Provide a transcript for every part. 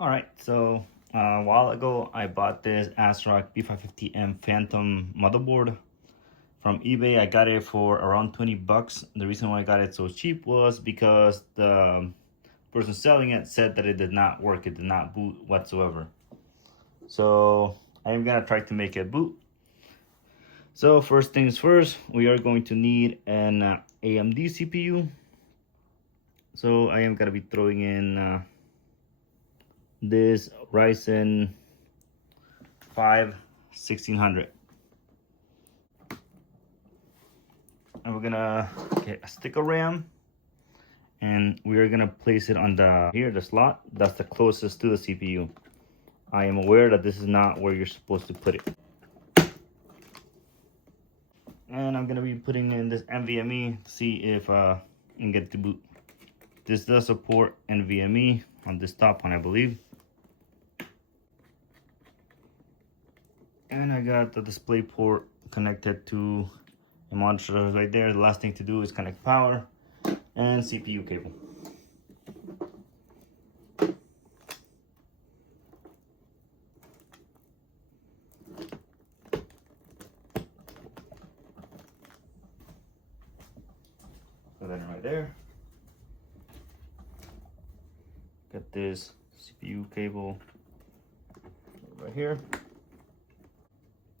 Alright, so a while ago I bought this Asrock B550m Phantom motherboard from eBay. I got it for around 20 bucks. The reason why I got it so cheap was because the person selling it said that it did not work. It did not boot whatsoever. So I am gonna try to make it boot. So first things first, we are going to need an AMD CPU. So I am gonna be throwing in this Ryzen 5 1600, and we're gonna get a stick of RAM, and we are gonna place it on the slot that's the closest to the CPU. I am aware that this is not where you're supposed to put it, and I'm gonna be putting in this NVMe to see if I can get it to boot. This does support NVMe on this top one, I believe. And I got the display port connected to a monitor right there. The last thing to do is connect power and CPU cable. Put that in right there. Got this CPU cable right here.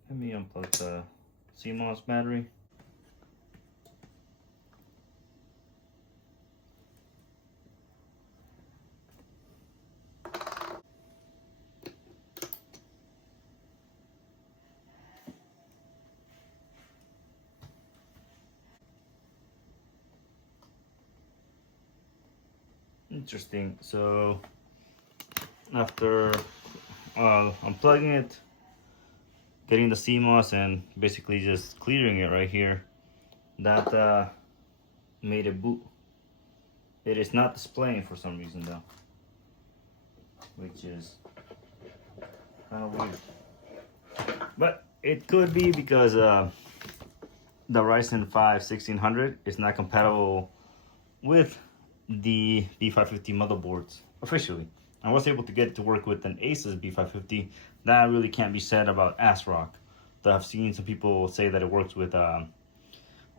Let me unplug the CMOS battery. Interesting. So after unplugging it, getting the CMOS and basically just clearing it right here, that made it boot. It is not displaying for some reason though, which is kind of weird. But it could be because the Ryzen 5 1600 is not compatible with the B550 motherboards officially. I was able to get it to work with an Asus B550. That really can't be said about Asrock. Though I've seen some people say that it works with some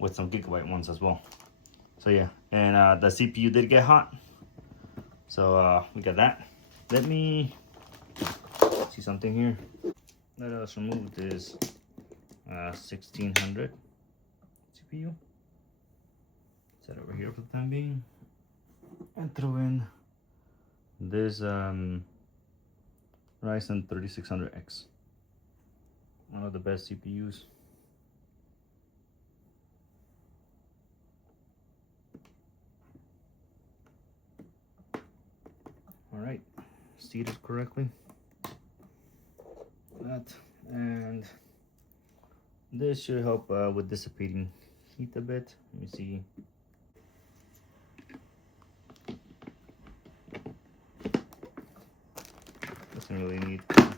Gigabyte ones as well. So yeah, and the CPU did get hot. So we got that. Let me see something here. Let us remove this 1600 CPU. Set it over here for the time being. And throw in this Ryzen 3600X, one of the best CPUs. All right, seated correctly. That, and this should help with dissipating heat a bit. Let me see. Doesn't really need. I'm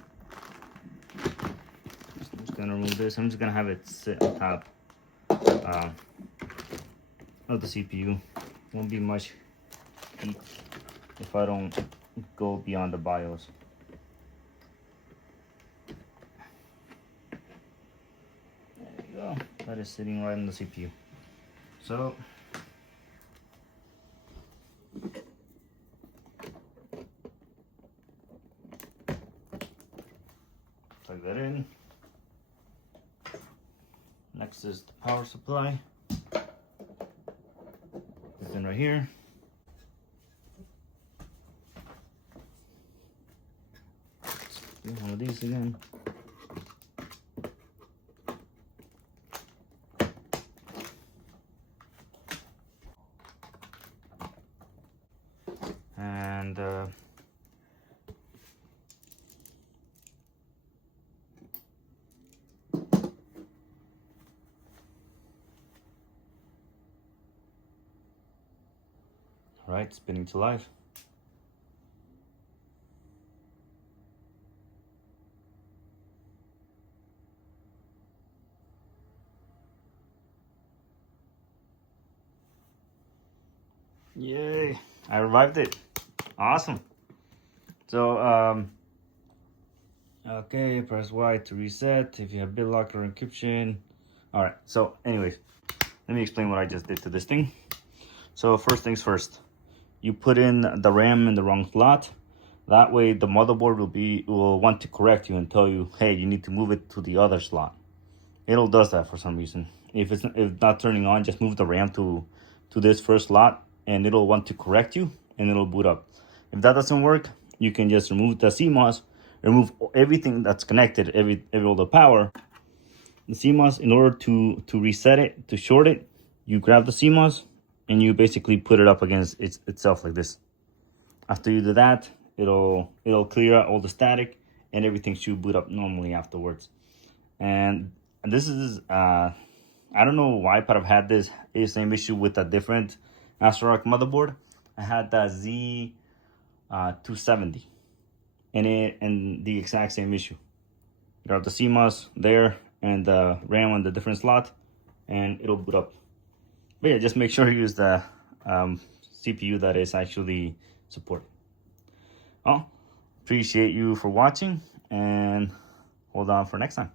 just gonna remove this. I'm just gonna have it sit on top of the CPU. Won't be much heat if I don't go beyond the BIOS. There you go. That is sitting right on the CPU. So plug that in. Next is the power supply. It's in right here. Do one of these again. And all right, spinning to life. Yay, I revived it. Awesome. So okay, press Y to reset if you have BitLocker or encryption. All right, so anyways, let me explain what I just did to this thing. So first things first, you put in the RAM in the wrong slot. That way the motherboard will want to correct you and tell you, hey, you need to move it to the other slot. It'll does that for some reason. If it's not turning on, just move the RAM to this first slot and it'll want to correct you and it'll boot up. If that doesn't work, you can just remove the CMOS, remove everything that's connected, all the power. The CMOS, in order to reset it, to short it, you grab the CMOS and you basically put it up against itself like this. After you do that, it'll clear out all the static and everything should boot up normally afterwards. And this is I don't know why, but I've had this same issue with a different Asrock motherboard. I had the Z270 and the exact same issue. Grab the CMOS there and the RAM on the different slot and it'll boot up. But yeah, just make sure you use the CPU that is actually supported. Well, appreciate you for watching and hold on for next time.